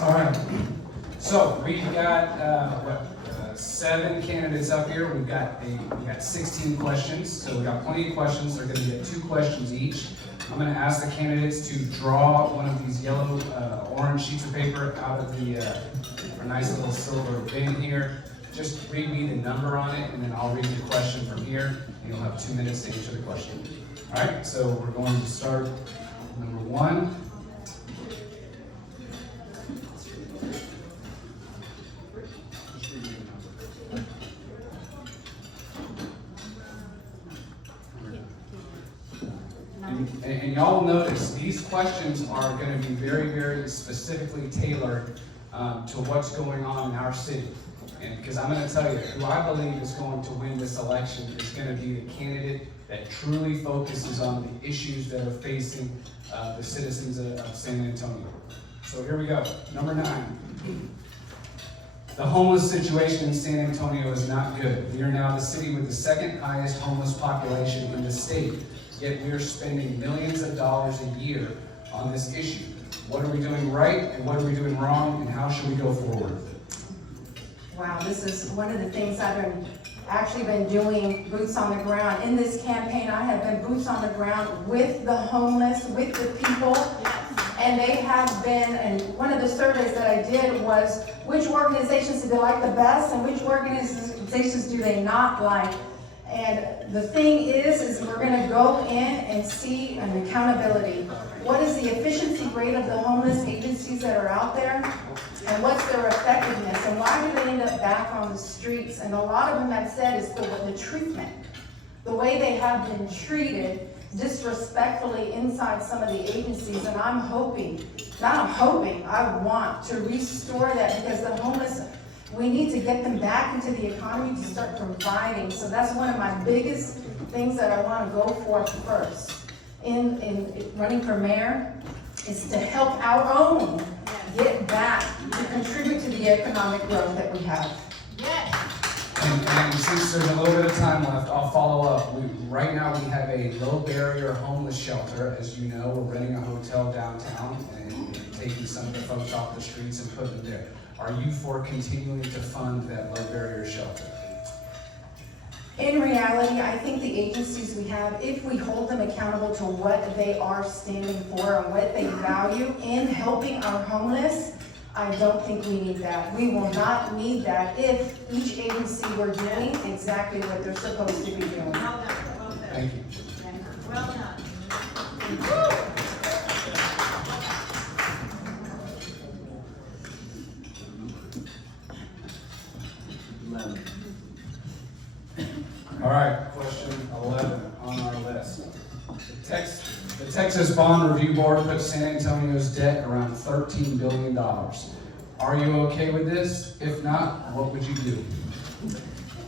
All right, so we've got, 7 candidates up here. We got 16 questions, so we've got plenty of questions. They're gonna get 2 questions each. I'm gonna ask the candidates to draw one of these yellow, orange sheets of paper out of the, our nice little silver bin here. Just read me the number on it, and then I'll read the question from here, and you'll have 2 minutes to answer the question. All right, so we're going to start with number 1. And y'all will notice these questions are going to be very, very specifically tailored to what's going on in our city. And because I'm going to tell you, who I believe is going to win this election is going to be the candidate that truly focuses on the issues that are facing the citizens of San Antonio. So here we go. Number 9. The homeless situation in San Antonio is not good. We are now the city with the 2nd highest homeless population in the state. Yet we are spending millions of dollars a year on this issue. What are we doing right and what are we doing wrong, and how should we go forward? Wow, this is one of the things I've actually been doing, boots on the ground. In this campaign, I have been boots on the ground with the homeless, with the people. And they have been, and one of the surveys that I did was, which organizations do they like the best and which organizations do they not like? And the thing is we're going to go in and see an accountability. What is the efficiency rate of the homeless agencies that are out there? And what's their effectiveness? And why do they end up back on the streets? And a lot of them have said is the treatment. The way they have been treated disrespectfully inside some of the agencies. And I want to restore that, because the homeless, we need to get them back into the economy to start providing. So that's one of my biggest things that I want to go for first in running for mayor, is to help our own get back to contribute to the economic growth that we have. And since there's a little bit of time left, I'll follow up. Right now we have a low barrier homeless shelter. As you know, we're renting a hotel downtown and taking some of the folks off the streets and putting them there. Are you for continuing to fund that low barrier shelter? In reality, I think the agencies we have, if we hold them accountable to what they are standing for and what they value in helping our homeless, I don't think we need that. We will not need that if each agency were doing exactly what they're supposed to be doing. Well done. Well done. Thank you. Well done. All right, question 11 on our list. The Texas Bond Review Board puts San Antonio's debt around $13 billion. Are you okay with this? If not, what would you do?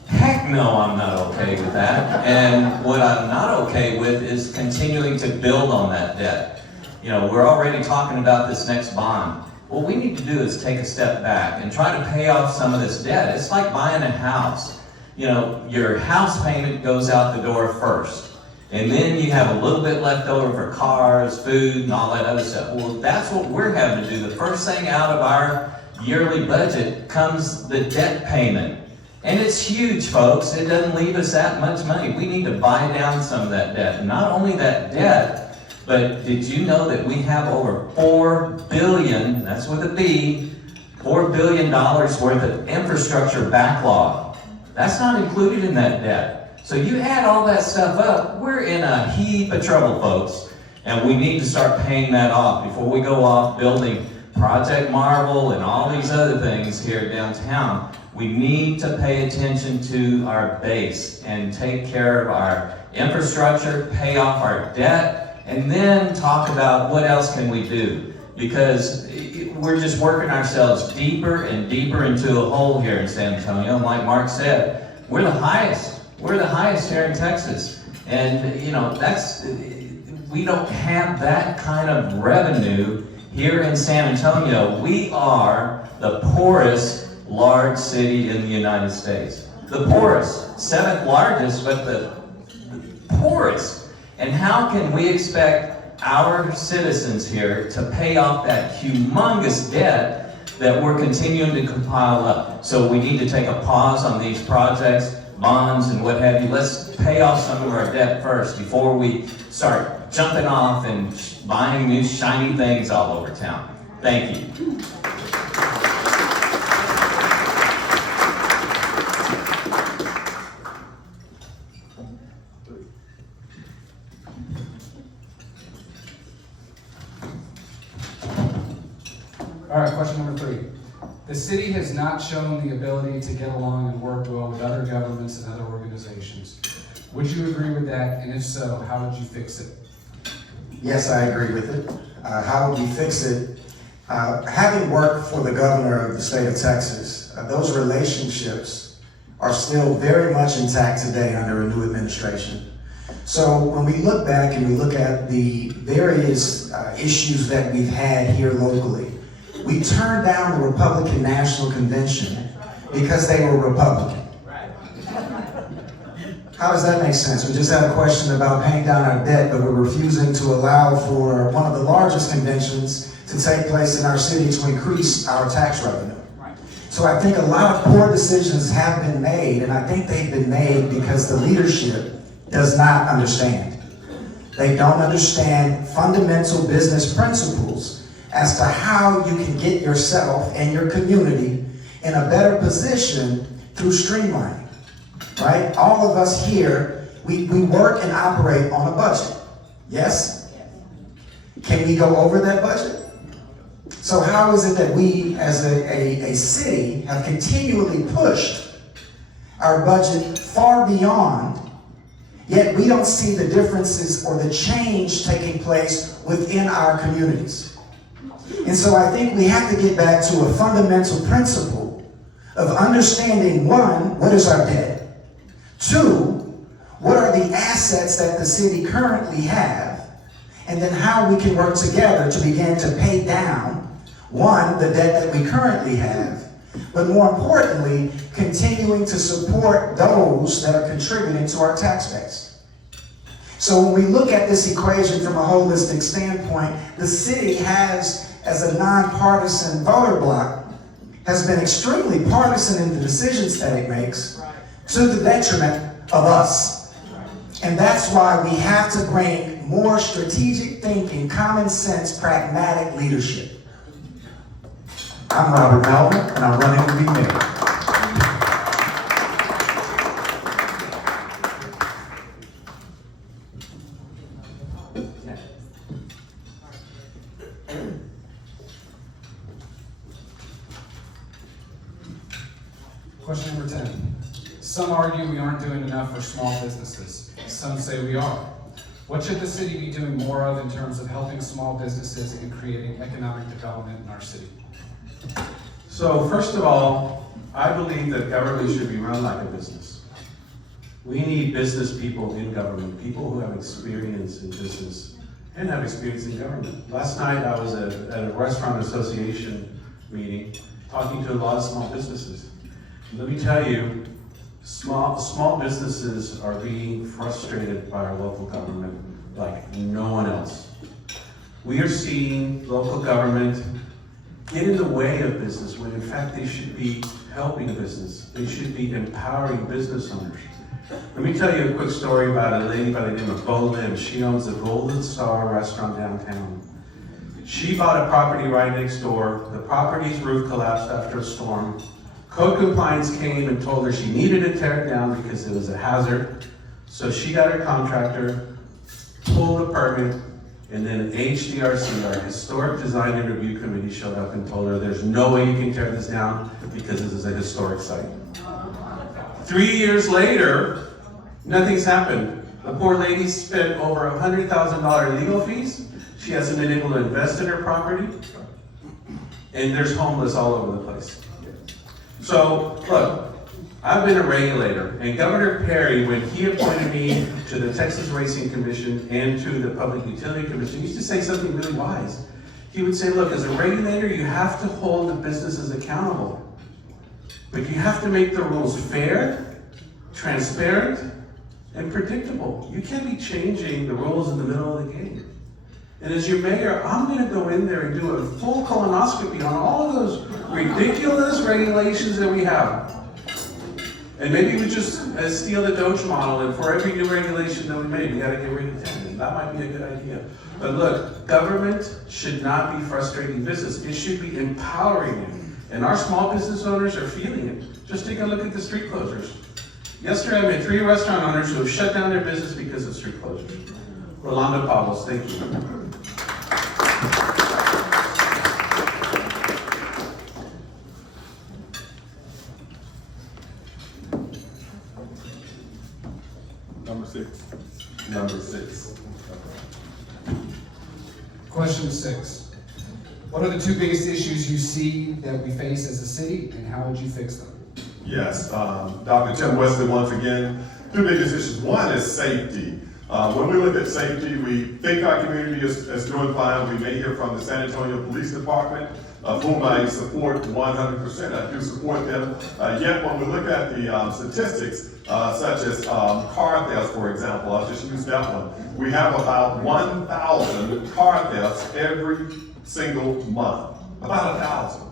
Heck no, I'm not okay with that. And what I'm not okay with is continuing to build on that debt. You know, we're already talking about this next bond. What we need to do is take a step back and try to pay off some of this debt. It's like buying a house. You know, your house payment goes out the door first. And then you have a little bit left over for cars, food, and all that other stuff. Well, that's what we're having to do. The first thing out of our yearly budget comes the debt payment. And it's huge, folks. It doesn't leave us that much money. We need to buy down some of that debt. And not only that debt, but did you know that we have over $4 billion, that's with a B, $4 billion worth of infrastructure backlog. That's not included in that debt. So you add all that stuff up, we're in a heap of trouble, folks. And we need to start paying that off before we go off building Project Marvel and all these other things here downtown. We need to pay attention to our base and take care of our infrastructure, pay off our debt, and then talk about what else can we do. Because we're just working ourselves deeper and deeper into a hole here in San Antonio. And like Mark said, we're the highest. We're the highest here in Texas. And, you know, we don't have that kind of revenue here in San Antonio. We are the poorest large city in the United States. The poorest, 7th largest, but the poorest. And how can we expect our citizens here to pay off that humongous debt that we're continuing to compile up. So we need to take a pause on these projects, bonds and what have you. Let's pay off some of our debt first before we start jumping off and buying new shiny things all over town. Thank you. All right, question number 3. The city has not shown the ability to get along and work well with other governments and other organizations. Would you agree with that? And if so, how would you fix it? Yes, I agree with it. How would we fix it? Having worked for the governor of the state of Texas, those relationships are still very much intact today under a new administration. So when we look back and we look at the various issues that we've had here locally, we turned down the Republican National Convention because they were Republican. How does that make sense? We just had a question about paying down our debt, but we're refusing to allow for one of the largest conventions to take place in our city to increase our tax revenue. So I think a lot of poor decisions have been made, and I think they've been made because the leadership does not understand. They don't understand fundamental business principles as to how you can get yourself and your community in a better position through streamlining, right? All of us here, we work and operate on a budget, yes? Can we go over that budget? So how is it that we as a city have continually pushed our budget far beyond, yet we don't see the differences or the change taking place within our communities? And so I think we have to get back to a fundamental principle of understanding, one, what is our debt? Two, what are the assets that the city currently have? And then how we can work together to begin to pay down, one, the debt that we currently have, but more importantly, continuing to support those that are contributing to our tax base. So when we look at this equation from a holistic standpoint, the city has, as a nonpartisan voter bloc, has been extremely partisan in the decisions that it makes to the detriment of us. And that's why we have to bring more strategic thinking, common sense, pragmatic leadership. I'm Robert Melvin, and I'm running to be mayor. Question number 10. Some argue we aren't doing enough for small businesses. Some say we are. What should the city be doing more of in terms of helping small businesses and creating economic development in our city? So first of all, I believe that government should be run like a business. We need business people in government, people who have experience in business and have experience in government. Last night I was at a restaurant association meeting talking to a lot of small businesses. Let me tell you, small businesses are being frustrated by our local government like no one else. We are seeing local government get in the way of business when in fact they should be helping business. They should be empowering business owners. Let me tell you a quick story about a lady by the name of Bo Lim. She owns the Golden Star restaurant downtown. She bought a property right next door. The property's roof collapsed after a storm. Code compliance came and told her she needed to tear it down because it was a hazard. So she got her contractor, pulled the permit, and then HDRC, our Historic Design and Review Committee, showed up and told her there's no way you can tear this down because this is a historic site. 3 years later, nothing's happened. The poor lady spent over $100,000 legal fees. She hasn't been able to invest in her property. And there's homeless all over the place. So, look, I've been a regulator, and Governor Perry, when he appointed me to the Texas Racing Commission and to the Public Utility Commission, used to say something really wise. He would say, look, as a regulator, you have to hold the businesses accountable. But you have to make the rules fair, transparent, and predictable. You can't be changing the rules in the middle of the game. And as your mayor, I'm going to go in there and do a full colonoscopy on all of those ridiculous regulations that we have. And maybe we just steal the Doge model, and for every new regulation that we make, we gotta get rid of 10. And that might be a good idea. But look, government should not be frustrating business. It should be empowering you. And our small business owners are feeling it. Just take a look at the street closures. Yesterday, I met 3 restaurant owners who have shut down their business because of street closures. Rolando Pablos, thank you. Number six. Question 6. What are the 2 biggest issues you see that we face as a city, and how would you fix them? Yes, Dr. Tim Wesley once again. 2 biggest issues. One is safety. When we look at safety, we think our community is doing fine. We may hear from the San Antonio Police Department, of whom I support 100%. I do support them. Yet when we look at the statistics, such as car thefts, for example, I'll just use that one. We have about 1,000 car thefts every single month. About 1,000.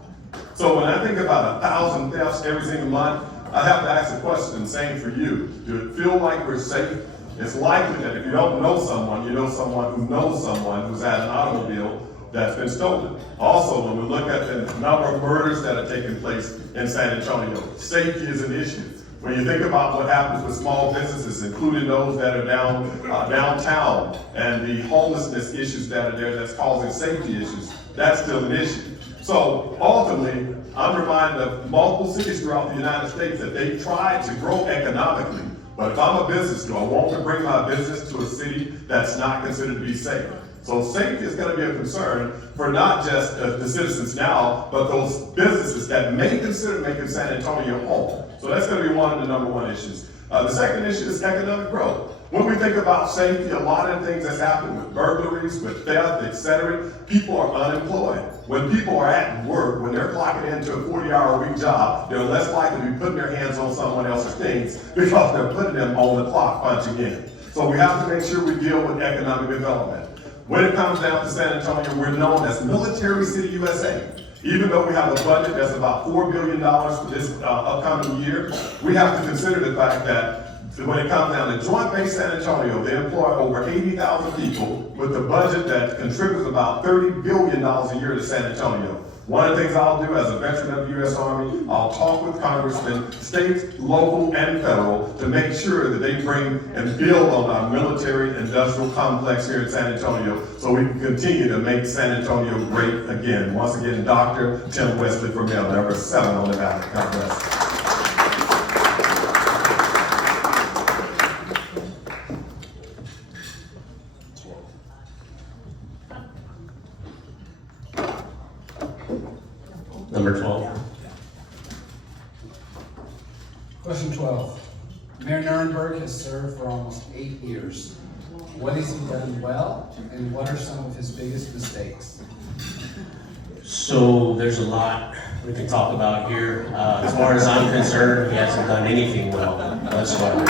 So when I think about 1,000 thefts every single month, I have to ask the question, same for you. Do it feel like we're safe? It's likely that if you don't know someone, you know someone who knows someone who's had an automobile that's been stolen. Also, when we look at the number of murders that are taking place in San Antonio, safety is an issue. When you think about what happens with small businesses, including those that are downtown, and the homelessness issues that are there that's causing safety issues, that's still an issue. So ultimately, I'm reminded of multiple cities throughout the United States that they try to grow economically. But if I'm a business, do I want to bring my business to a city that's not considered to be safe? So safety is going to be a concern for not just the citizens now, but those businesses that may consider making San Antonio home. So that's going to be one of the number 1 issues. The second issue is economic growth. When we think about safety, a lot of things that's happening with burglaries, with theft, etc., people are unemployed. When people are at work, when they're clocking into a 40-hour-a-week job, they're less likely to be putting their hands on someone else's things because they're putting them on the clock punching in. So we have to make sure we deal with economic development. When it comes down to San Antonio, we're known as Military City USA. Even though we have a budget that's about $4 billion for this upcoming year, we have to consider the fact that when it comes down to Joint Base San Antonio, they employ over 80,000 people with a budget that contributes about $30 billion a year to San Antonio. One of the things I'll do as a veteran of the U.S. Army, I'll talk with congressmen, state, local, and federal, to make sure that they bring and build on our military industrial complex here in San Antonio so we can continue to make San Antonio great again. Once again, Dr. Tim Wesley for mail, number 7 on the ballot. God bless. Number 12. Question 12. Mayor Nirenberg has served for almost 8 years. What has he done well, and what are some of his biggest mistakes? So there's a lot we can talk about here. As far as I'm concerned, he hasn't done anything well whatsoever.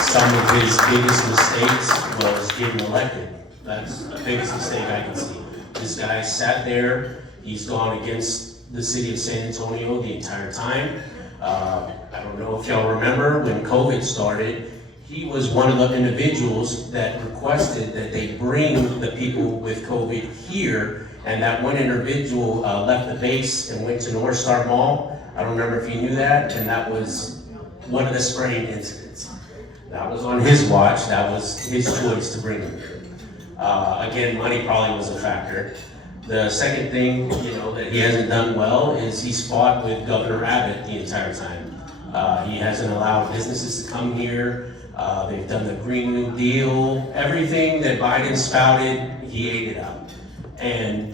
Some of his biggest mistakes was getting elected. That's the biggest mistake I can see. This guy sat there. He's gone against the city of San Antonio the entire time. I don't know if y'all remember when COVID started, he was one of the individuals that requested that they bring the people with COVID here, and that one individual left the base and went to North Star Mall. I don't remember if you knew that, and that was one of the spraying incidents. That was on his watch. That was his choice to bring them here. Again, money probably was a factor. The second thing, that he hasn't done well is he's fought with Governor Abbott the entire time. He hasn't allowed businesses to come here. They've done the Green New Deal. Everything that Biden spouted, he ate it up. And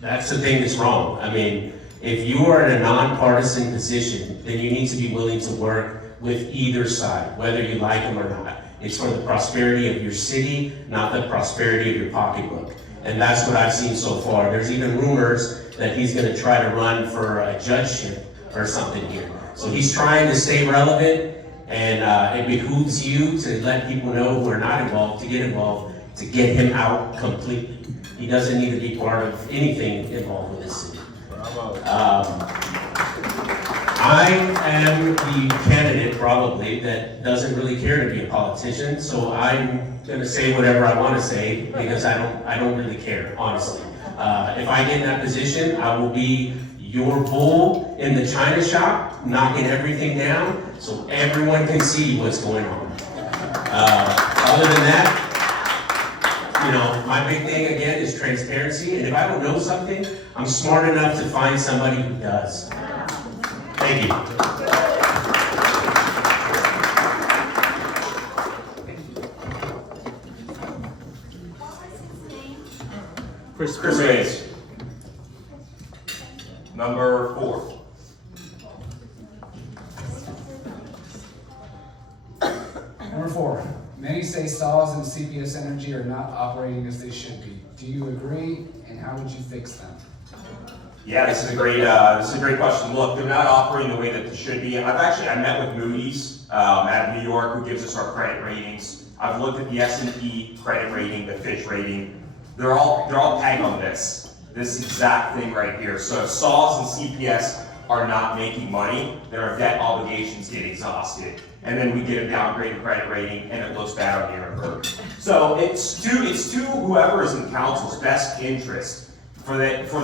that's the thing that's wrong. I mean, if you are in a nonpartisan position, then you need to be willing to work with either side, whether you like them or not. It's for the prosperity of your city, not the prosperity of your pocketbook. And that's what I've seen so far. There's even rumors that he's going to try to run for a judgeship or something here. So he's trying to stay relevant, and it behooves you to let people know who are not involved to get involved, to get him out completely. He doesn't need to be part of anything involved with this city. I am the candidate probably that doesn't really care to be a politician, so I'm gonna say whatever I wanna say because I don't really care, honestly. If I get in that position, I will be your bull in the china shop, knocking everything down so everyone can see what's going on. Other than that, you know, my big thing again is transparency, and if I don't know something, I'm smart enough to find somebody who does. Thank you. Chris Hayes. Number 4. Number 4, many say SAWS and CPS Energy are not operating as they should be. Do you agree, and how would you fix them? Yeah, this is a great question. Look, they're not operating the way that they should be. I met with Moody's out of New York, who gives us our credit ratings. I've looked at the S&P credit rating, the Fitch rating. They're all pegged on this exact thing right here. So if SAWS and CPS are not making money, their debt obligations get exhausted, and then we get a downgraded credit rating, and it looks bad on the curve. So it's to whoever is in council's best interest for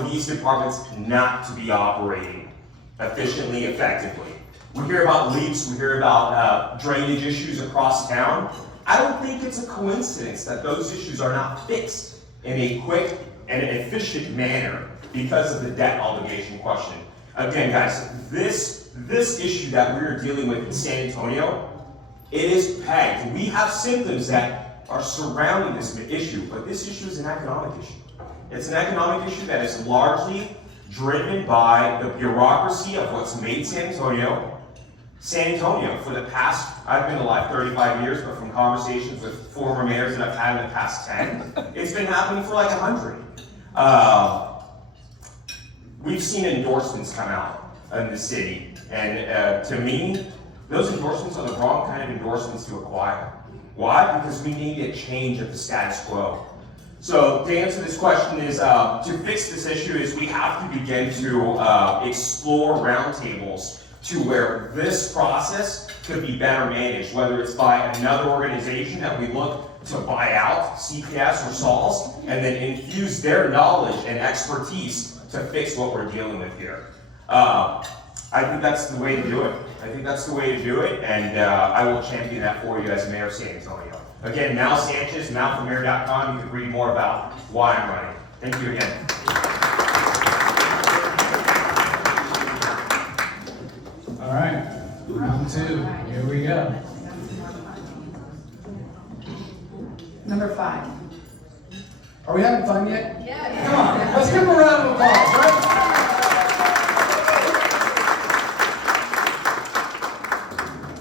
these departments not to be operating efficiently, effectively. We hear about leaks, we hear about drainage issues across town. I don't think it's a coincidence that those issues are not fixed in a quick and efficient manner because of the debt obligation question. Again, guys, this issue that we're dealing with in San Antonio, it is pegged. We have symptoms that are surrounding this issue, but this issue is an economic issue. It's an economic issue that is largely driven by the bureaucracy of what's made San Antonio, for the past, I've been alive 35 years, but from conversations with former mayors that I've had in the past 10, it's been happening for like 100. We've seen endorsements come out in the city, and to me, those endorsements are the wrong kind of endorsements to acquire. Why? Because we need a change of the status quo. So to answer this question is, to fix this issue is we have to begin to explore roundtables to where this process could be better managed, whether it's by another organization that we look to buy out, CPS or SAWS, and then infuse their knowledge and expertise to fix what we're dealing with here. I think that's the way to do it. And I will champion that for you as Mayor of San Antonio. Again, Mal Sanchez, malformayor.com. You can read more about why I'm running. Thank you again. All right, round 2, here we go. Number 5. Are we having fun yet? Yeah. Come on, let's give them a round of applause, right?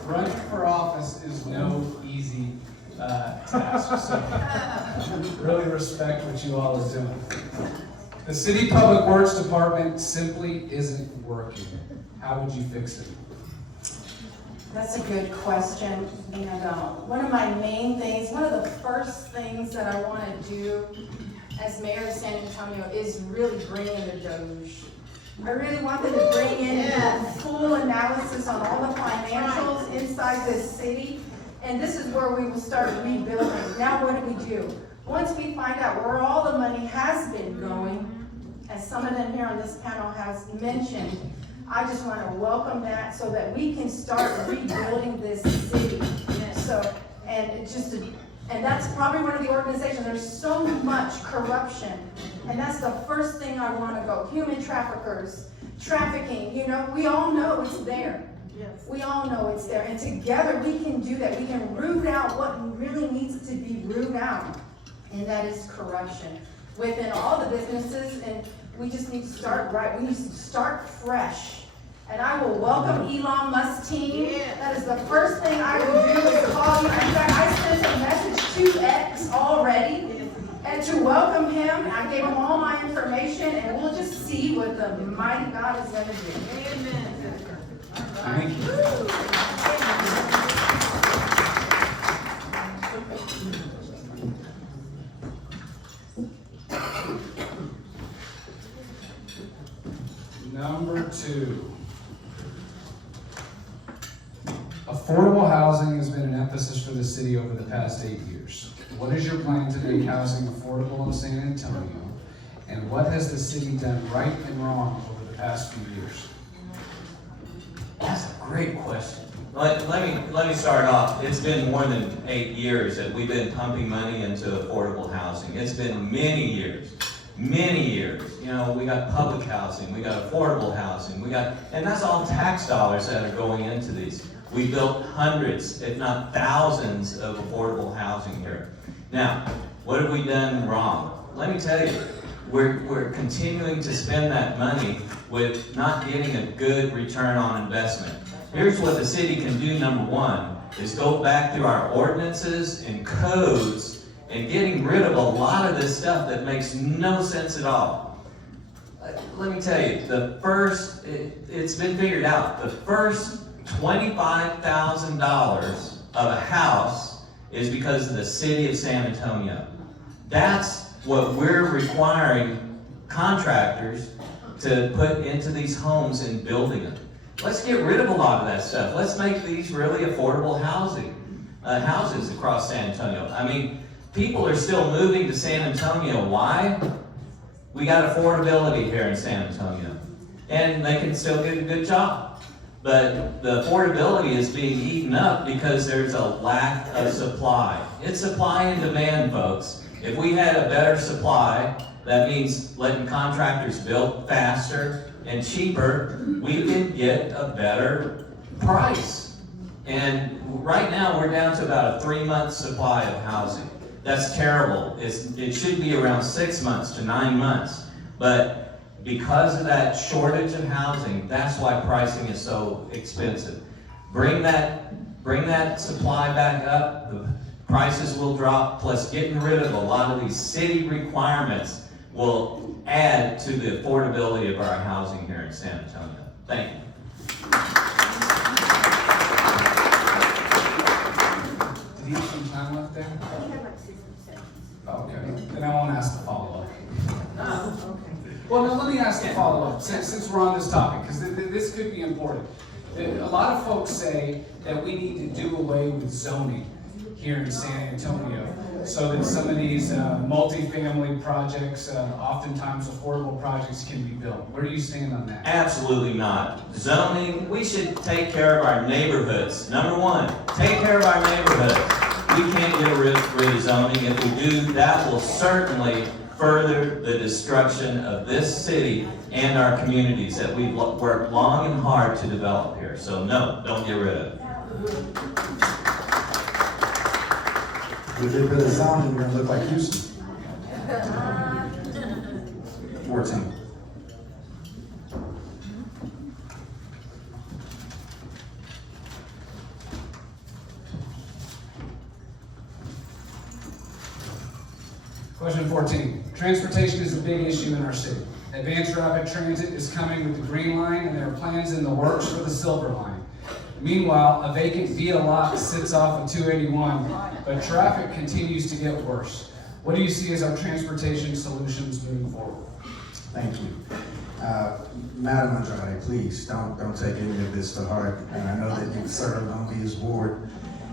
Running for office is no easy task, so really respect what you all are doing. The City Public Works Department simply isn't working. How would you fix it? That's a good question, and one of my main things, one of the first things that I want to do as mayor of San Antonio is really bring in the Doge. I really want them to bring in a full analysis on all the financials inside this city, and this is where we will start rebuilding. Now what do? Once we find out where all the money has been going, as some of them here on this panel has mentioned, I just want to welcome that so that we can start rebuilding this city. So, and that's probably one of the organizations, there's so much corruption. And that's the first thing I want to go. Human traffickers, trafficking, we all know it's there. Yes. We all know it's there. And together we can do that. We can root out what really needs to be rooted out. And that is corruption within all the businesses. And we just need to start right. We need to start fresh. And I will welcome Elon Musk's team. Yeah. That is the first thing I will do is call you. In fact, I sent a message to X already. And to welcome him, I gave him all my information, and we'll just see what the mighty God is going to do. Amen. Thank you. Number 2. Affordable housing has been an emphasis for the city over the past 8 years. What is your plan to make housing affordable in San Antonio? And what has the city done right and wrong over the past few years? That's a great question. Let me start off. It's been more than 8 years that we've been pumping money into affordable housing. It's been many years. You know, we got public housing, we got affordable housing, and that's all tax dollars that are going into these. We built hundreds, if not thousands, of affordable housing here. Now, what have we done wrong? Let me tell you, we're continuing to spend that money with not getting a good return on investment. Here's what the city can do, number 1, is go back through our ordinances and codes and getting rid of a lot of this stuff that makes no sense at all. Let me tell you, it's been figured out, the first $25,000 of a house is because of the city of San Antonio. That's what we're requiring contractors to put into these homes and building them. Let's get rid of a lot of that stuff. Let's make these really affordable houses across San Antonio. I mean, people are still moving to San Antonio. Why? We got affordability here in San Antonio. And they can still get a good job. But the affordability is being eaten up because there's a lack of supply. It's supply and demand, folks. If we had a better supply, that means letting contractors build faster and cheaper, we can get a better price. And right now, we're down to about a 3-month supply of housing. That's terrible. It should be around 6 months to 9 months. But because of that shortage of housing, that's why pricing is so expensive. Bring that supply back up, the prices will drop, plus getting rid of a lot of these city requirements will add to the affordability of our housing here in San Antonio. Thank you. Did he have some time left there? We have like 60 seconds. Okay, then I won't ask the follow-up. Oh, okay. Well, no, let me ask the follow-up, since we're on this topic, because this could be important. A lot of folks say that we need to do away with zoning here in San Antonio, so that some of these multifamily projects, oftentimes affordable projects, can be built. Where do you stand on that? Absolutely not. Zoning, we should take care of our neighborhoods. Number 1, take care of our neighborhoods. We can't get rid of zoning. If we do, that will certainly further the destruction of this city and our communities that we've worked long and hard to develop here. So no, don't get rid of it. We get rid of zoning, we're gonna look like Houston. 14. Question 14. Transportation is a big issue in our city. Advanced Rapid Transit is coming with the Green Line, and there are plans in the works for the Silver Line. Meanwhile, a vacant via lot sits off of 281, but traffic continues to get worse. What do you see as our transportation solutions moving forward? Thank you. Madam Andrade, please, don't take any of this to heart, and I know that you served on this board.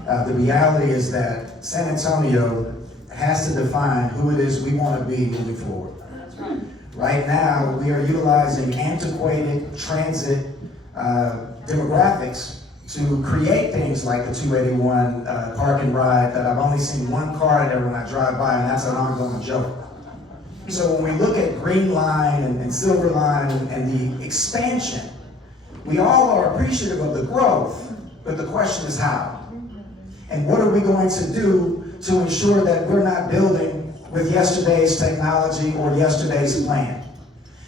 The reality is that San Antonio has to define who it is we want to be moving forward. That's right. Right now, we are utilizing antiquated transit demographics to create things like the 281 park and ride that I've only seen one car there when I drive by, and that's an ongoing joke. So when we look at Green Line and Silver Line and the expansion, we all are appreciative of the growth, but the question is how? And what are we going to do to ensure that we're not building with yesterday's technology or yesterday's plan?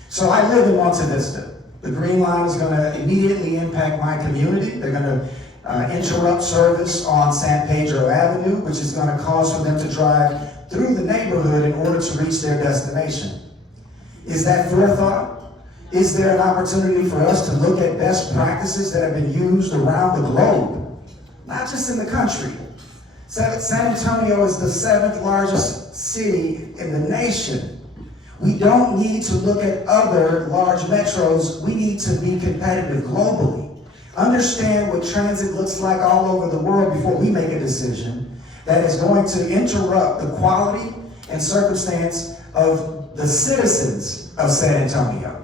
So I live in Monte Vista. The Green Line is going to immediately impact my community. They're going to interrupt service on San Pedro Avenue, which is going to cause for them to drive through the neighborhood in order to reach their destination. Is that forethought? Is there an opportunity for us to look at best practices that have been used around the globe, not just in the country? San Antonio is the 7th largest city in the nation. We don't need to look at other large metros. We need to be competitive globally. Understand what transit looks like all over the world before we make a decision that is going to interrupt the quality and circumstance of the citizens of San Antonio.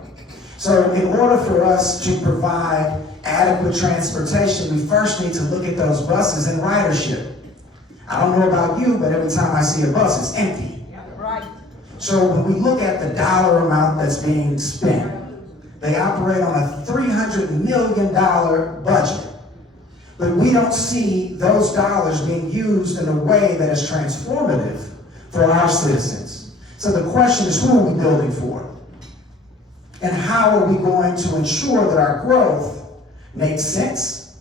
So in order for us to provide adequate transportation, we first need to look at those buses and ridership. I don't know about you, but every time I see a bus, it's empty. Right. So when we look at the dollar amount that's being spent, they operate on a $300 million budget. But we don't see those dollars being used in a way that is transformative for our citizens. So the question is, who are we building for? And how are we going to ensure that our growth makes sense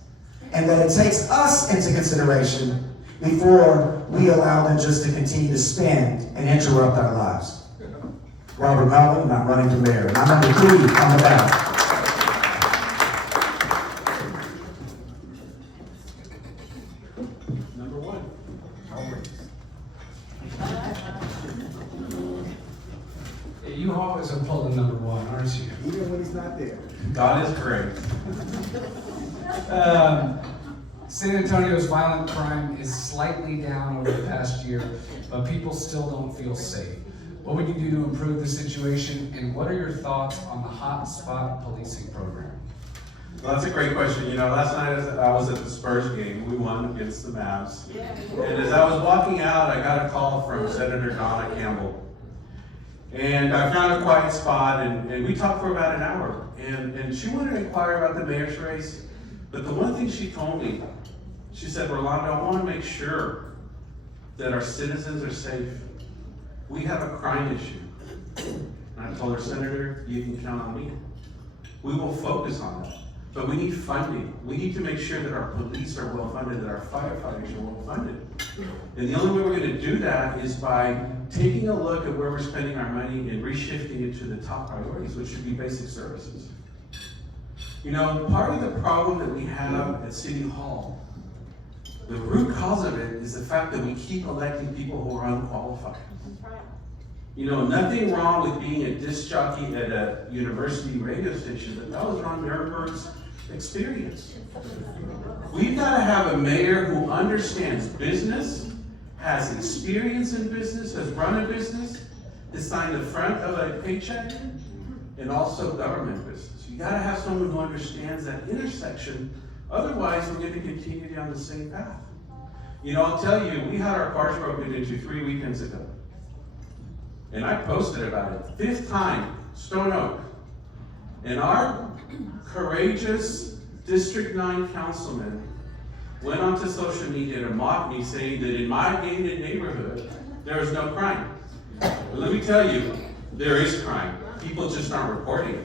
and that it takes us into consideration before we allow them just to continue to spend and interrupt our lives? Robert Melvin, and I'm running for mayor. And I'm number 3 on the ballot. Number 1. You always are pulling number 1, aren't you? Even when he's not there. God is great. San Antonio's violent crime is slightly down over the past year, but people still don't feel safe. What would you do to improve the situation, and what are your thoughts on the hot spot policing program? Well, that's a great question. You know, last night I was at the Spurs game. We won against the Mavs. And as I was walking out, I got a call from Senator Donna Campbell. And I found a quiet spot, and we talked for about an hour. And she wanted to inquire about the mayor's race. But the one thing she told me, she said, Rolando, I want to make sure that our citizens are safe. We have a crime issue. And I told her, Senator, you can count on me. We will focus on that. But we need funding. We need to make sure that our police are well funded, that our firefighters are well funded. And the only way we're going to do that is by taking a look at where we're spending our money and reshifting it to the top priorities, which should be basic services. You know, part of the problem that we have at City Hall, the root cause of it is the fact that we keep electing people who are unqualified. You know, nothing wrong with being a disc jockey at a university radio station, but that was Ron Nuremberg's experience. We've got to have a mayor who understands business, has experience in business, has run a business, has signed the front of a paycheck, and also government business. You got to have someone who understands that intersection. Otherwise, we're going to continue down the same path. You know, I'll tell you, we had our cars broken into 3 weekends ago. And I posted about it. 5th time, Stone Oak. And our courageous District 9 councilman went onto social media to mock me, saying that in my gated neighborhood, there is no crime. But let me tell you, there is crime. People just aren't reporting it.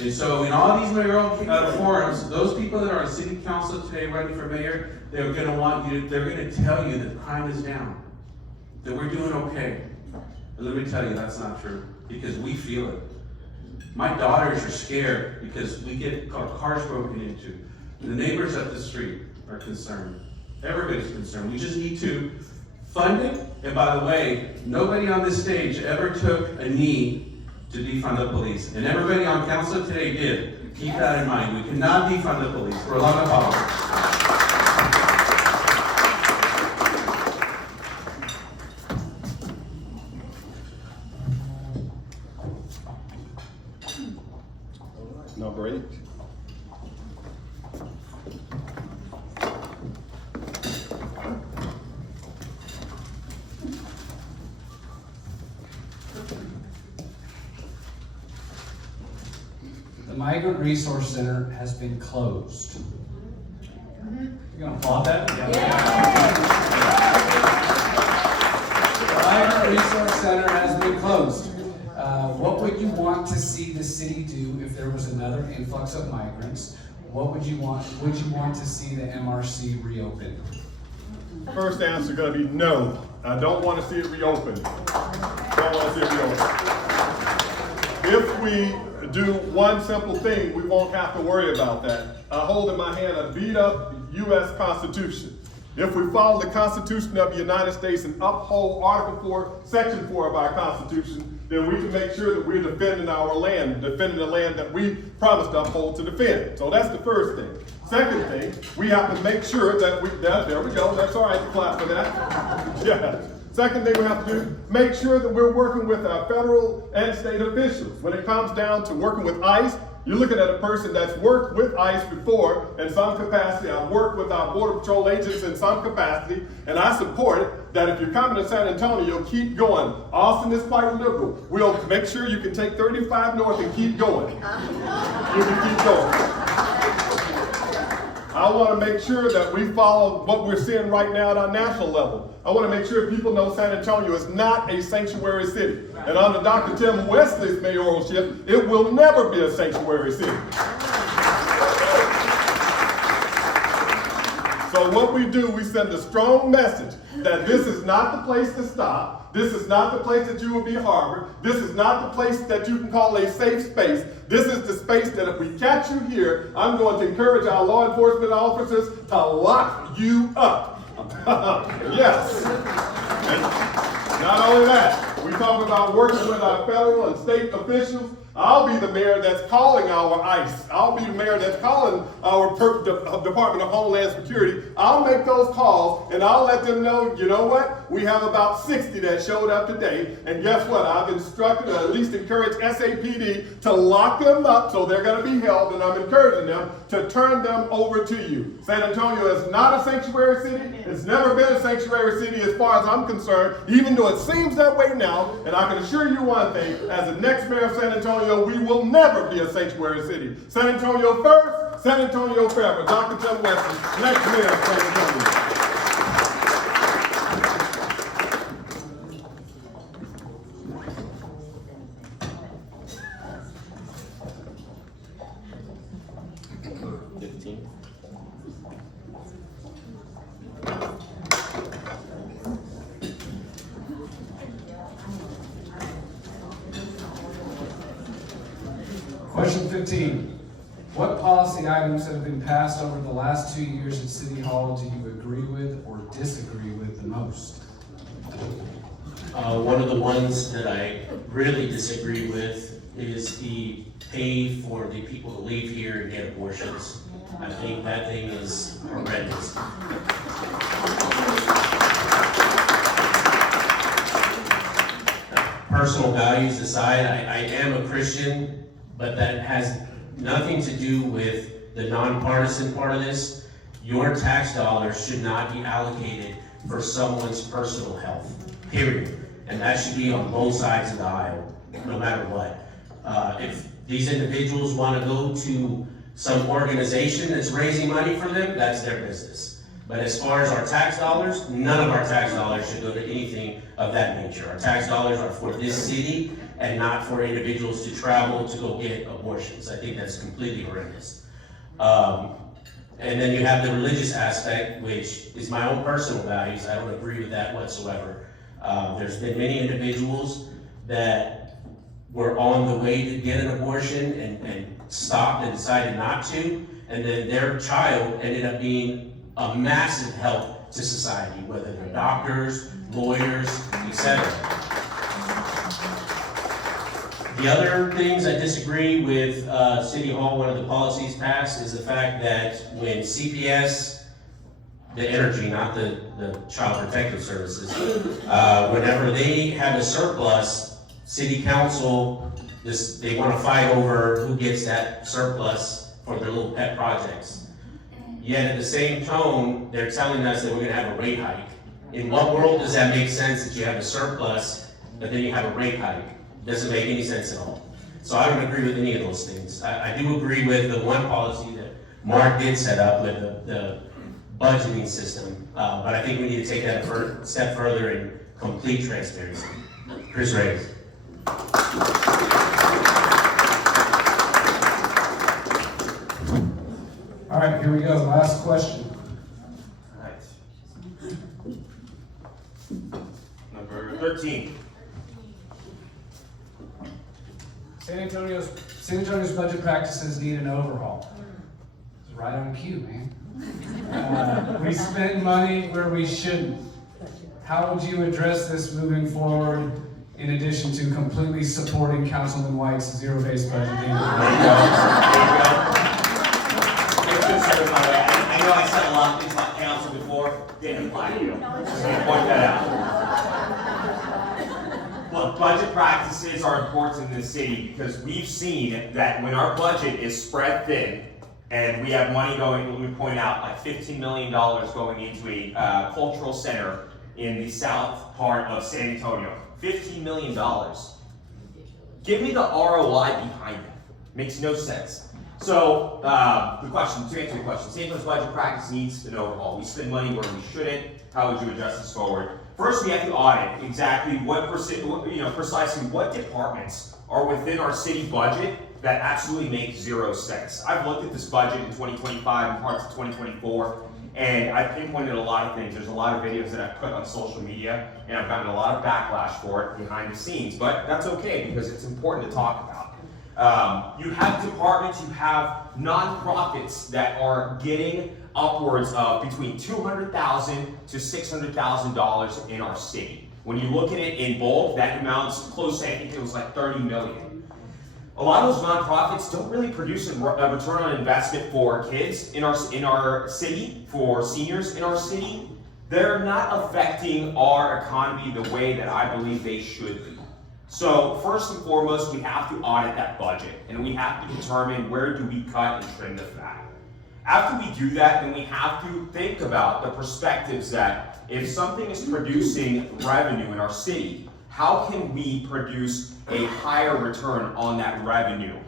And so in all these mayoral forums, those people that are on city council today running for mayor, they're gonna tell you that crime is down, that we're doing okay. But let me tell you, that's not true, because we feel it. My daughters are scared because we get our cars broken into. The neighbors up the street are concerned. Everybody's concerned. We just need to fund it. And by the way, nobody on this stage ever took a knee to defund the police. And everybody on council today did. Keep that in mind. We cannot defund the police. Rolando Powell. Number 8. The Migrant Resource Center has been closed. You gonna applaud that? The Migrant Resource Center has been closed. What would you want to see the city do if there was another influx of migrants? What would you want? Would you want to see the MRC reopen? First answer gonna be no. I don't want to see it reopened. Don't want to see it reopened. If we do one simple thing, we won't have to worry about that. I hold in my hand a beat up U.S. Constitution. If we follow the Constitution of the United States and uphold Article 4, Section 4 of our Constitution, then we can make sure that we're defending our land, defending the land that we promised to uphold to defend. So that's the first thing. Second thing, we have to make sure that there we go, that's all right, clap for that. Yeah. Second thing we have to do, make sure that we're working with our federal and state officials. When it comes down to working with ICE, you're looking at a person that's worked with ICE before in some capacity. I've worked with our Border Patrol agents in some capacity, and I support it that if you're coming to San Antonio, keep going. Austin is quite liberal. We'll make sure you can take 35 north and keep going. You can keep going. I want to make sure that we follow what we're seeing right now at our national level. I want to make sure people know San Antonio is not a sanctuary city. And under Dr. Tim Wesley's mayoralship, it will never be a sanctuary city. So what we do, we send a strong message that this is not the place to stop. This is not the place that you will be harbored. This is not the place that you can call a safe space. This is the space that if we catch you here, I'm going to encourage our law enforcement officers to lock you up. Yes. And not only that, we talk about working with our federal and state officials. I'll be the mayor that's calling our ICE. I'll be the mayor that's calling our Department of Homeland Security. I'll make those calls and I'll let them know, you know what? We have about 60 that showed up today. And guess what? I've instructed or at least encouraged SAPD to lock them up so they're going to be held, and I'm encouraging them to turn them over to you. San Antonio is not a sanctuary city. It's never been a sanctuary city as far as I'm concerned, even though it seems that way now. And I can assure you one thing, as the next mayor of San Antonio, we will never be a sanctuary city. San Antonio first, San Antonio forever. Dr. Tim Wesley, next mayor of San Antonio. Question 15. What policy items that have been passed over the last 2 years at City Hall do you agree with or disagree with the most? One of the ones that I really disagree with is the pay for the people to leave here and get abortions. I think that thing is horrendous. Personal values aside, I am a Christian, but that has nothing to do with the nonpartisan part of this. Your tax dollars should not be allocated for someone's personal health, period. And that should be on both sides of the aisle, no matter what. If these individuals want to go to some organization that's raising money for them, that's their business. But as far as our tax dollars, none of our tax dollars should go to anything of that nature. Our tax dollars are for this city and not for individuals to travel to go get abortions. I think that's completely horrendous. And then you have the religious aspect, which is my own personal values. I don't agree with that whatsoever. There's been many individuals that were on the way to get an abortion and stopped and decided not to, and then their child ended up being a massive help to society, whether they're doctors, lawyers, etc. The other things I disagree with City Hall, one of the policies passed, is the fact that when CPS, the energy, not the Child Protective Services, whenever they have a surplus, City Council, they want to fight over who gets that surplus for their little pet projects. Yet at the same tone, they're telling us that we're going to have a rate hike. In what world does that make sense that you have a surplus, but then you have a rate hike? Doesn't make any sense at all. So I don't agree with any of those things. I do agree with the one policy that Mark did set up with the budgeting system, but I think we need to take that a step further in complete transparency. Chris Reyes. All right, here we go. Last question. Number 13. San Antonio's budget practices need an overhaul. It's right on cue, man. We spend money where we shouldn't. How would you address this moving forward? in addition to completely supporting Councilman White's zero-based budgeting. There you go. It's good service, by the way. I know I said a lot of things about council before, didn't apply to you. Just gonna point that out. Look, budget practices are important in this city because we've seen that when our budget is spread thin and we have money going, let me point out, like $15 million going into a cultural center in the south part of San Antonio. $15 million. Give me the ROI behind it. Makes no sense. So, the question, to answer your question, San Antonio's budget practice needs an overhaul. We spend money where we shouldn't. How would you adjust this forward? First, we have to audit exactly precisely what departments are within our city budget that absolutely make zero sense. I've looked at this budget in 2025 and parts of 2024, and I've pinpointed a lot of things. There's a lot of videos that I've put on social media, and I've gotten a lot of backlash for it behind the scenes, but that's okay because it's important to talk about. You have departments, you have nonprofits that are getting upwards of between $200,000 to $600,000 in our city. When you look at it in bulk, that amounts close to, I think it was like 30 million. A lot of those nonprofits don't really produce a return on investment for kids in our city, for seniors in our city. They're not affecting our economy the way that I believe they should be. So first and foremost, we have to audit that budget, and we have to determine where do we cut and trim the fat. After we do that, then we have to think about the perspectives that if something is producing revenue in our city, how can we produce a higher return on that revenue?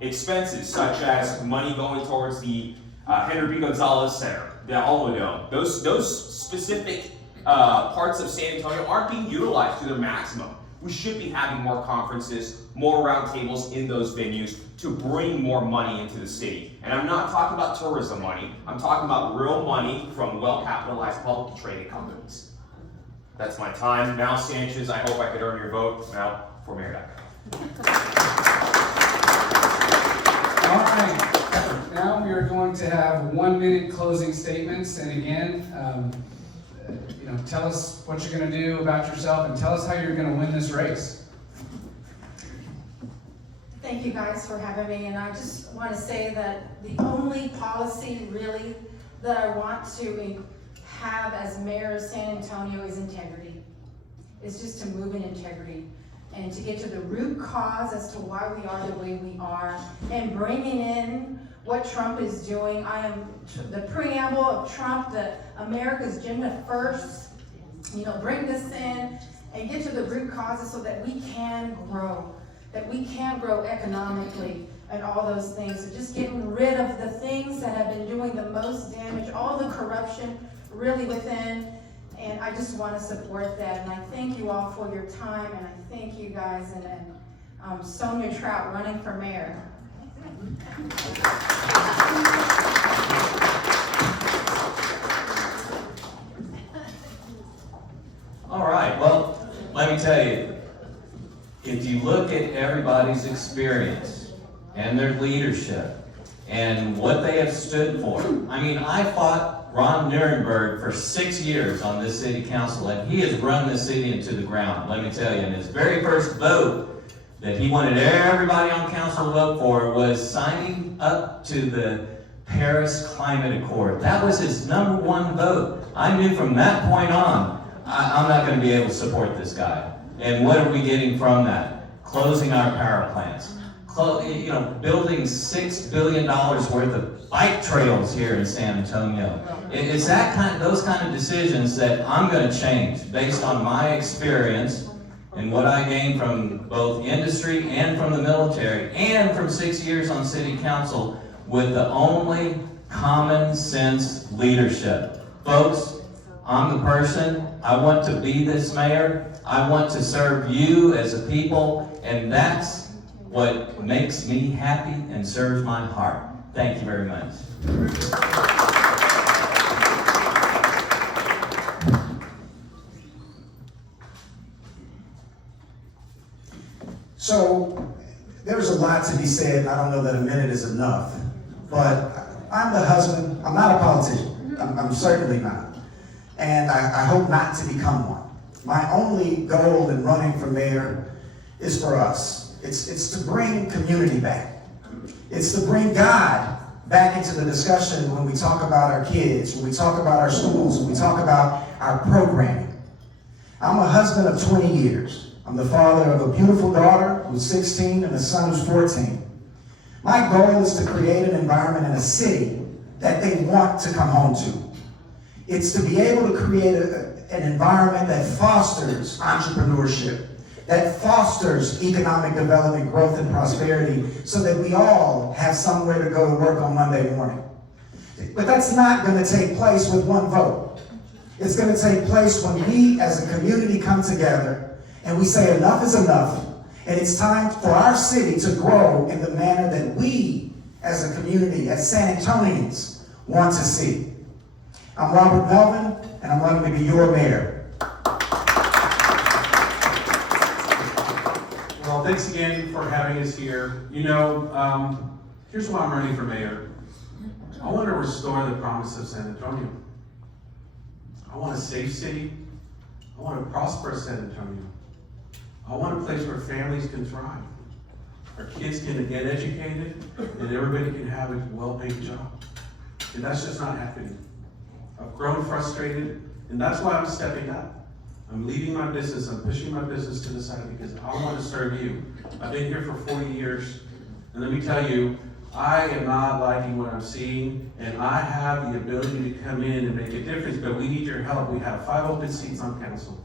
Expenses such as money going towards the Henry B. Gonzalez Center, the Alamo, those specific parts of San Antonio aren't being utilized to their maximum. We should be having more conferences, more roundtables in those venues to bring more money into the city. And I'm not talking about tourism money, I'm talking about real money from well-capitalized publicly traded companies. That's my time. Mal Sanchez, I hope I could earn your vote. Mal for mayor. All right, now we are going to have 1 minute closing statements, and again, tell us what you're going to do about yourself and tell us how you're going to win this race. Thank you guys for having me, and I just want to say that the only policy really that I want to have as mayor of San Antonio is integrity. It's just to move in integrity and to get to the root cause as to why we are the way we are, and bringing in what Trump is doing. I am the preamble of Trump, the America's Agenda First. Bring this in and get to the root causes so that we can grow economically and all those things. So just getting rid of the things that have been doing the most damage, all the corruption really within, and I just want to support that. And I thank you all for your time, and I thank you guys, and Sonia Trout running for mayor. All right, well, let me tell you, if you look at everybody's experience and their leadership and what they have stood for, I fought Ron Nirenberg for 6 years on this city council, and he has run this city into the ground. Let me tell you, in his very first vote that he wanted everybody on council to vote for was signing up to the Paris Climate Accord. That was his #1 vote. I knew from that point on, I'm not going to be able to support this guy. And what are we getting from that? Closing our power plants. Building $6 billion worth of bike trails here in San Antonio. It's those kind of decisions that I'm going to change based on my experience and what I gained from both industry and from the military and from 6 years on city council with the only common sense leadership. Folks, I'm the person. I want to be this mayor. I want to serve you as a people, and that's what makes me happy and serves my heart. Thank you very much. So, there's a lot to be said, and I don't know that a minute is enough, but I'm the husband. I'm not a politician. I'm certainly not. And I hope not to become one. my only goal in running for mayor is for us. It's to bring community back. It's to bring God back into the discussion when we talk about our kids, when we talk about our schools, when we talk about our programming. I'm a husband of 20 years. I'm the father of a beautiful daughter who's 16 and a son who's 14. My goal is to create an environment in a city that they want to come home to. It's to be able to create an environment that fosters entrepreneurship, that fosters economic development, growth, and prosperity, so that we all have somewhere to go to work on Monday morning. But that's not going to take place with one vote. It's going to take place when we as a community come together and we say enough is enough, and it's time for our city to grow in the manner that we as a community, as San Antonians, want to see. I'm Robert Melvin, and I'm running to be your mayor. Well, thanks again for having us here. You know, here's why I'm running for mayor. I want to restore the promise of San Antonio. I want a safe city. I want a prosperous San Antonio. I want a place where families can thrive. Our kids can get educated, and everybody can have a well-paid job. And that's just not happening. I've grown frustrated, and that's why I'm stepping up. I'm leaving my business, I'm pushing my business to the side because I want to serve you. I've been here for 40 years, and let me tell you, I am not liking what I'm seeing, and I have the ability to come in and make a difference, but we need your help. We have 5 open seats on council.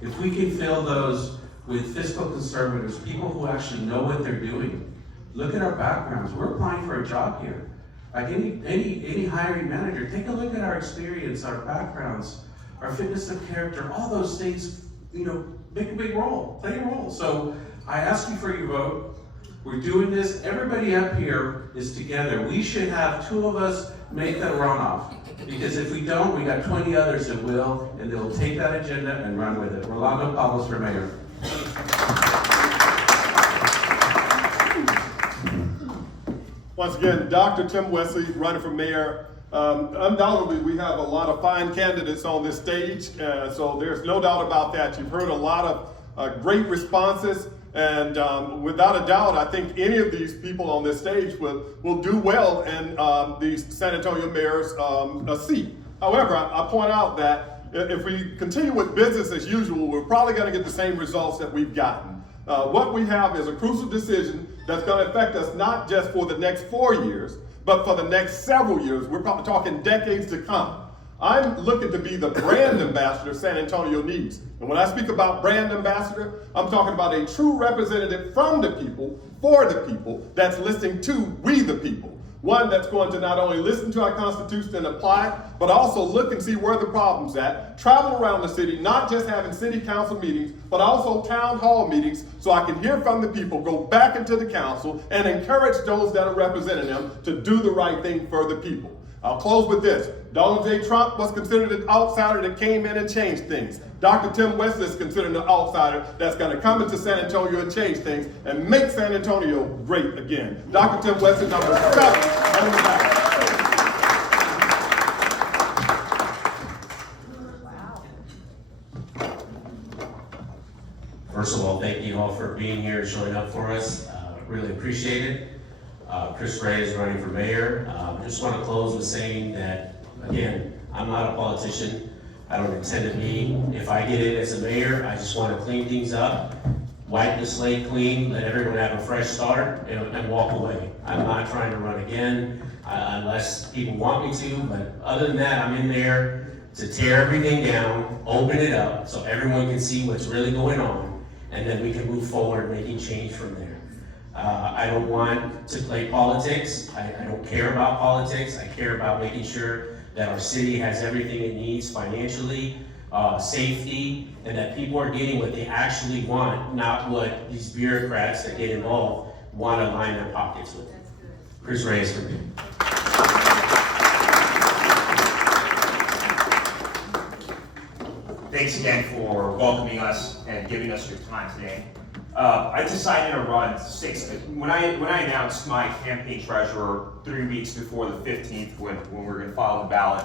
If we can fill those with fiscal conservatives, people who actually know what they're doing, look at our backgrounds. We're applying for a job here. Like any hiring manager, take a look at our experience, our backgrounds, our fitness of character, all those things, you know, make a big role, play a role. So I ask you for your vote. We're doing this, everybody up here is together. We should have 2 of us make that runoff. Because if we don't, we got 20 others that will, and they'll take that agenda and run with it. Rolando Pablos for mayor. Once again, Dr. Tim Wesley, running for mayor. Undoubtedly, we have a lot of fine candidates on this stage, so there's no doubt about that. You've heard a lot of great responses, and without a doubt, I think any of these people on this stage will do well in the San Antonio mayor's seat. However, I point out that if we continue with business as usual, we're probably going to get the same results that we've gotten. What we have is a crucial decision that's going to affect us not just for the next 4 years, but for the next several years. We're probably talking decades to come. I'm looking to be the brand ambassador San Antonio needs. And when I speak about brand ambassador, I'm talking about a true representative from the people, for the people, that's listening to we the people. One that's going to not only listen to our Constitution and apply it, but also look and see where the problem's at, travel around the city, not just having city council meetings, but also town hall meetings, so I can hear from the people, go back into the council, and encourage those that are representing them to do the right thing for the people. I'll close with this. Donald J. Trump was considered an outsider that came in and changed things. Dr. Tim Wesley is considered an outsider that's going to come into San Antonio and change things and make San Antonio great again. Dr. Tim Wesley, number 7, on the back. First of all, thank you all for being here and showing up for us. Really appreciate it. Chris Ray is running for mayor. Just want to close with saying that, again, I'm not a politician. I don't intend to be. If I get in as a mayor, I just want to clean things up, wipe the slate clean, let everyone have a fresh start, and walk away. I'm not trying to run again unless people want me to, but other than that, I'm in there to tear everything down, open it up so everyone can see what's really going on, and then we can move forward making change from there. I don't want to play politics. I don't care about politics. I care about making sure that our city has everything it needs financially, safety, and that people are getting what they actually want, not what these bureaucrats that get involved want to line their pockets with. Chris Reyes for me. Thanks again for welcoming us and giving us your time today. I decided to run when I announced my campaign treasurer 3 weeks before the 15th when we were going to file the ballot.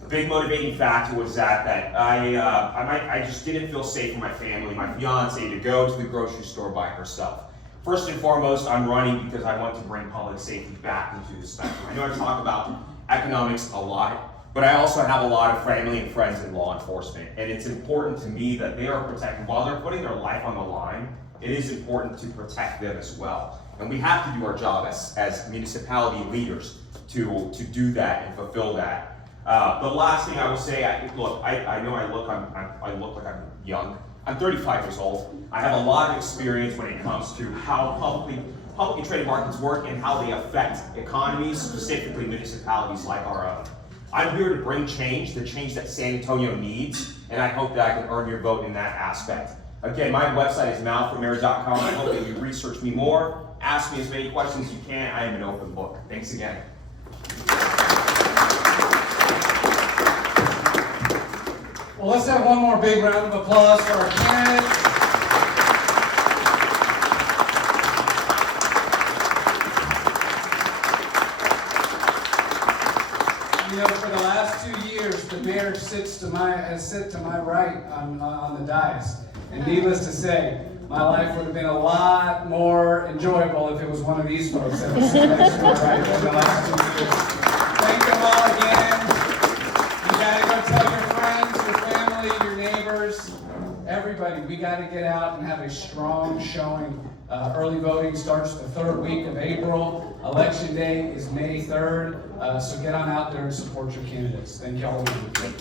A big motivating factor was that I just didn't feel safe for my family, my fiance, to go to the grocery store by herself. First and foremost, I'm running because I want to bring public safety back into the spectrum. I know I talk about economics a lot, but I also have a lot of family and friends in law enforcement, and it's important to me that they are protected. While they're putting their life on the line, it is important to protect them as well. And we have to do our job as municipality leaders to do that and fulfill that. The last thing I will say, I know I look like I'm young. I'm 35 years old. I have a lot of experience when it comes to how publicly traded markets work and how they affect economies, specifically municipalities like our own. I'm here to bring change, the change that San Antonio needs, and I hope that I can earn your vote in that aspect. Again, my website is malformayor.com. I hope that you research me more, ask me as many questions as you can. I am an open book. Thanks again. Well, let's have one more big round of applause for our candidates. You know, for the last 2 years, the mayor has sit to my right on the dais. And needless to say, my life would have been a lot more enjoyable if it was one of these folks that was sitting next to my right for the last 2 years. Thank them all again. You gotta go tell your friends, your family, your neighbors, everybody. We gotta get out and have a strong showing. Early voting starts the 3rd week of April. Election day is May 3rd. So get on out there and support your candidates. Thank y'all again.